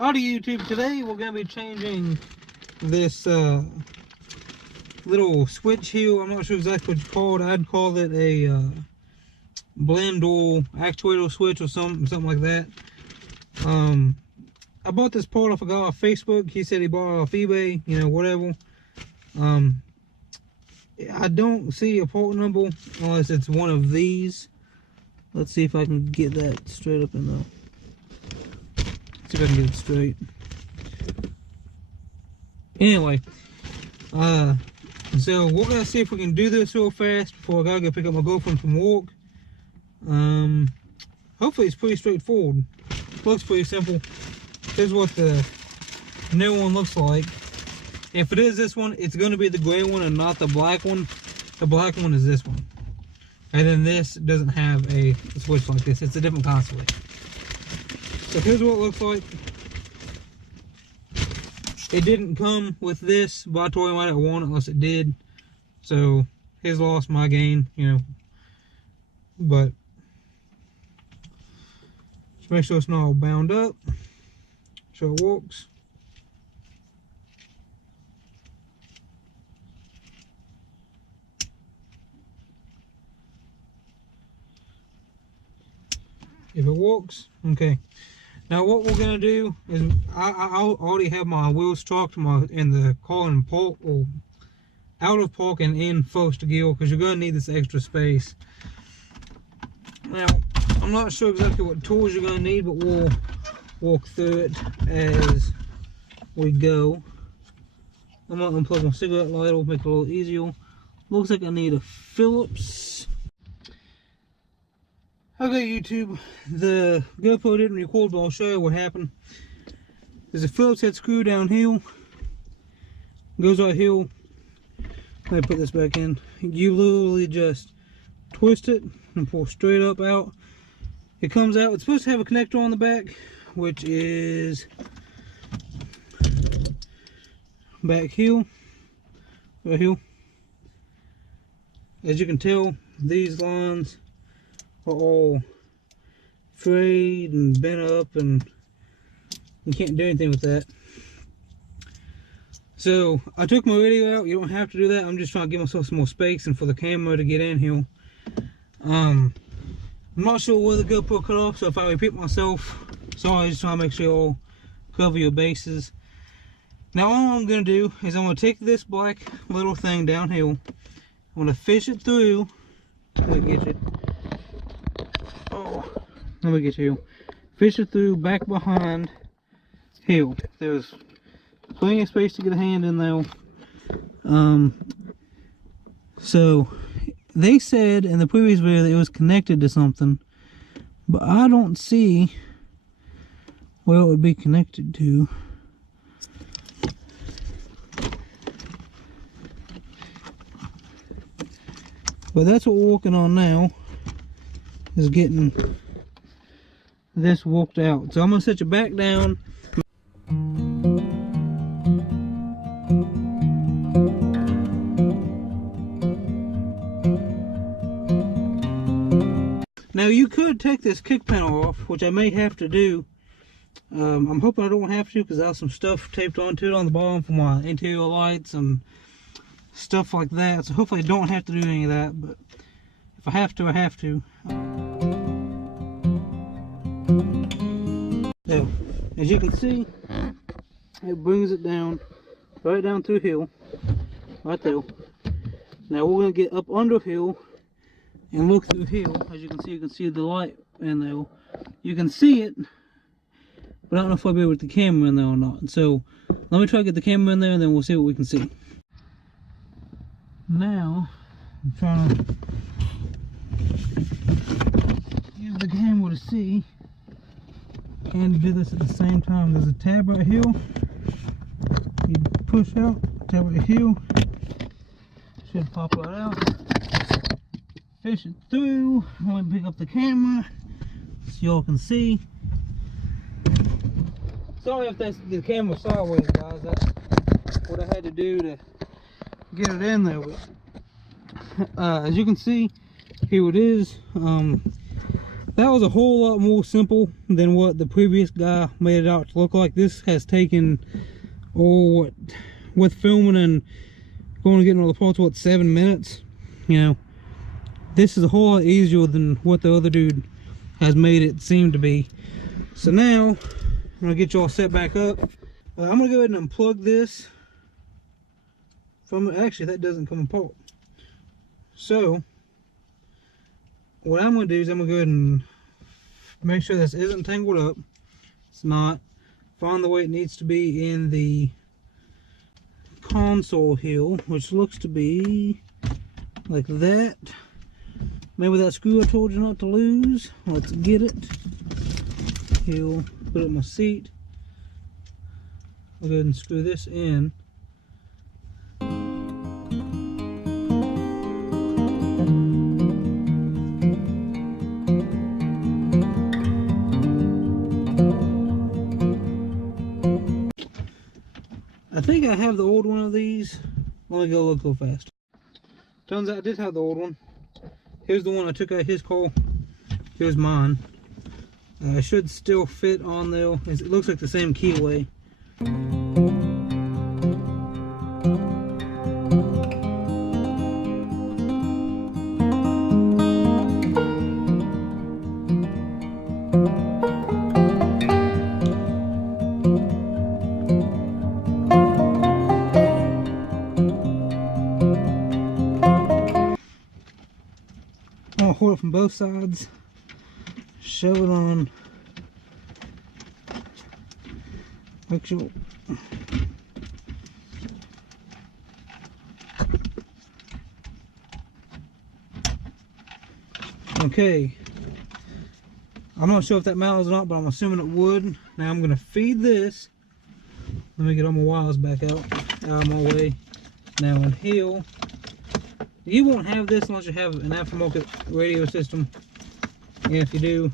Howdy YouTube, today we're going to be changing this little switch here. I'm not sure exactly what it's called. I'd call it a blend oil actuator switch or something like that. I bought this part off a guy off Facebook. He said he bought it off eBay, you know, whatever. I don't see a part number unless it's one of these. Let's see if I can get that straight up in there. See if I can get it straight. Anyway, so we're gonna see if we can do this real fast before I gotta go pick up my girlfriend from work. Hopefully it's pretty straightforward. Looks pretty simple. Here's what the new one looks like. If it is this one, it's gonna be the gray one and not the black one. The black one is this one. And then this doesn't have a switch like this. It's a different kind of switch. So here's what it looks like. It didn't come with this, but I told him I didn't want it unless it did. So his loss, my gain, you know. But just make sure it's not all bound up. So it works. If it works, okay. Now what we're gonna do is I already have my wheels chalked in the car and park, or out of park and in first gear, because you're gonna need this extra space. Now I'm not sure exactly what tools you're gonna need, but we'll walk through it as we go. I'm gonna unplug my cigarette lighter, will make it a little easier. Looks like I need a Phillips. Okay YouTube, the GoPro didn't record, but I'll show you what happened. There's a Phillips head screw down here. Goes right here. Let me put this back in. You literally just twist it and pull straight up out. It comes out. It's supposed to have a connector on the back, which is back here. Right here. As you can tell, these lines are all frayed and bent up, and you can't do anything with that. So I took my radio out. You don't have to do that. I'm just trying to give myself some more space and for the camera to get in here. I'm not sure where the GoPro cut off, so if I repeat myself, sorry. Just trying to make sure you all cover your bases. Now all I'm going to do is I'm going to take this black little thing down here. I'm going to fish it through. Let me get it. Let me get you. Fish it through back behind here. There's plenty of space to get a hand in there. So they said in the previous video that it was connected to something, but I don't see where it would be connected to. But that's what we're working on now, is getting this worked out. So I'm gonna set you back down. Now you could take this kick panel off, which I may have to do. I'm hoping I don't have to, because I have some stuff taped onto it on the bottom for my interior lights and stuff like that. So hopefully I don't have to do any of that, but if I have to, I have to. So, as you can see, it brings it down, right down through here, right there. Now we're going to get up under here and look through here. As you can see the light in there. You can see it, but I don't know if I'll be able to get the camera in there or not. So, let me try to get the camera in there and then we'll see what we can see. Now, I'm trying to use the camera to see and do this at the same time. There's a tab right here. You push out, tab right here. Should pop right out. Fish it through. Let me pick up the camera so y'all can see. Sorry if that's the camera sideways, guys. That's what I had to do to get it in there. But, as you can see, here it is. that was a whole lot more simple than what the previous guy made it out to look like. This has taken, oh, with filming and going and getting all the parts, what, 7 minutes? You know, this is a whole lot easier than what the other dude has made it seem to be. So now I'm gonna get you all set back up. I'm gonna go ahead and unplug this from, actually that doesn't come apart. So what I'm gonna do is I'm gonna go ahead and make sure this isn't tangled up. It's not. Find the way it needs to be in the console here, which looks to be like that. Maybe that screw I told you not to lose. Let's get it. He'll put it in my seat. I'll go ahead and screw this in. I think I have the old one of these. Let me go look real fast. Turns out I did have the old one. Here's the one I took out his car. Here's mine. It should still fit on there. It looks like the same keyway. I'll hold it from both sides, shove it on, make sure. Okay, I'm not sure if that mounts or not, but I'm assuming it would. Now I'm going to feed this. Let me get all my wires back out of my way. Now in here, you won't have this unless you have an aftermarket radio system. And if you do,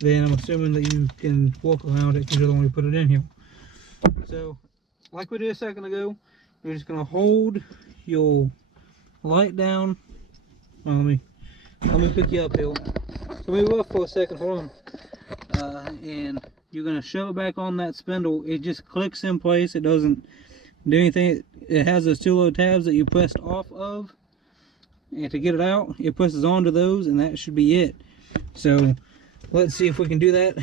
then I'm assuming that you can walk around it because you're the one who put it in here. So, like we did a second ago, you're just gonna hold your light down. Well, let me pick you up here. So move up for a second, hold on. And you're gonna shove it back on that spindle. It just clicks in place. It doesn't do anything. It has those two little tabs that you pressed off of. And to get it out, it presses onto those, and that should be it. So let's see if we can do that.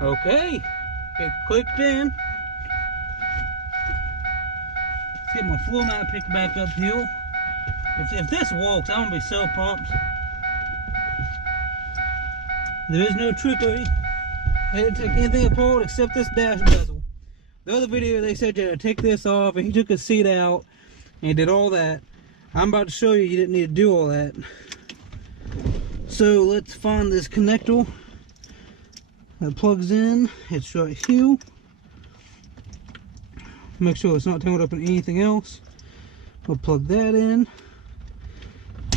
Okay, it clicked in. Get my floor mat picked back up here. If this works, I'm gonna be so pumped. There is no trickery. I didn't take anything apart except this dash bezel. The other video they said you had to take this off, and he took his seat out and did all that. I'm about to show you didn't need to do all that. So let's find this connector that plugs in. It's right here. Make sure it's not tangled up in anything else. We'll plug that in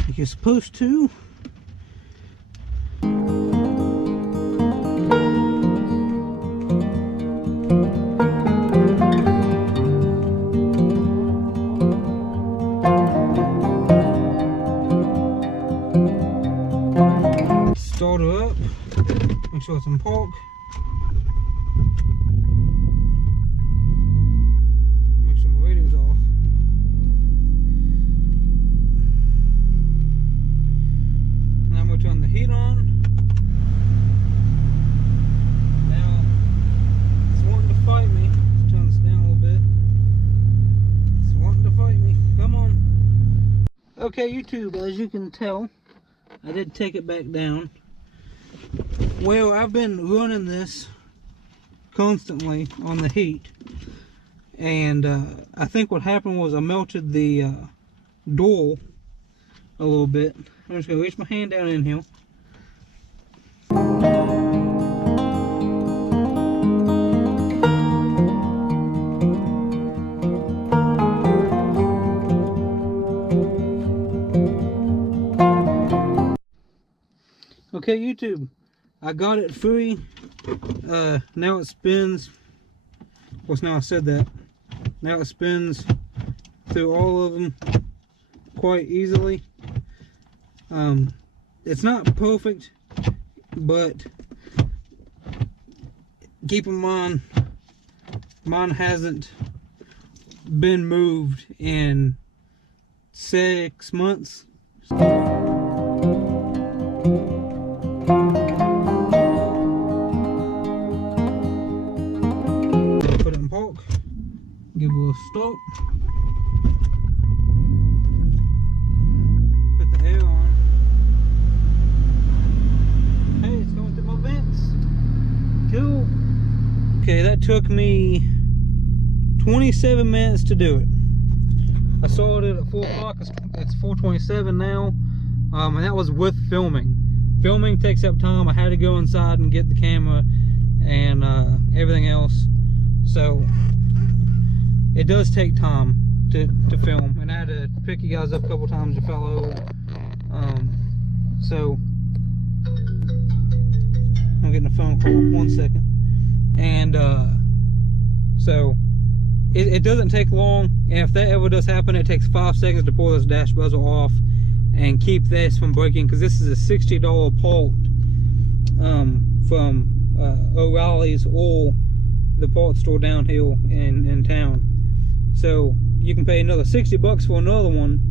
like you're supposed to. Start her up. Make sure it's in park. Turn the heat on. Now it's wanting to fight me. Let's turn this down a little bit. It's wanting to fight me. Come on. Okay, YouTube, as you can tell, I did take it back down. Well, I've been running this constantly on the heat, and I think what happened was I melted the door a little bit. I'm just going to reach my hand down in here. Okay, YouTube, I got it free. Now it spins. Of course, now I said that. Now it spins through all of them quite easily. It's not perfect, but keep in mind, mine hasn't been moved in 6 months. Put it in park, give it a little start, put the air on. Hey, it's going through my vents. Cool. Okay, that took me 27 minutes to do it. I started at 4 o'clock, it's 4:27 now, and that was with filming. Filming takes up time. I had to go inside and get the camera and everything else, so it does take time to film, and I had to pick you guys up a couple times. You fell over, so I'm getting a phone call. 1 second. And so it doesn't take long, and if that ever does happen, it takes 5 seconds to pull this dash bezel off and keep this from breaking, because this is a $60 part from O'Reilly's or the parts store downhill in town. So you can pay another 60 bucks for another one,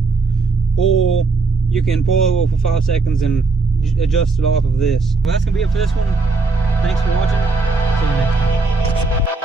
or you can pull it over for 5 seconds and adjust it off of this. Well, that's gonna be it for this one. Thanks for watching. See you next time.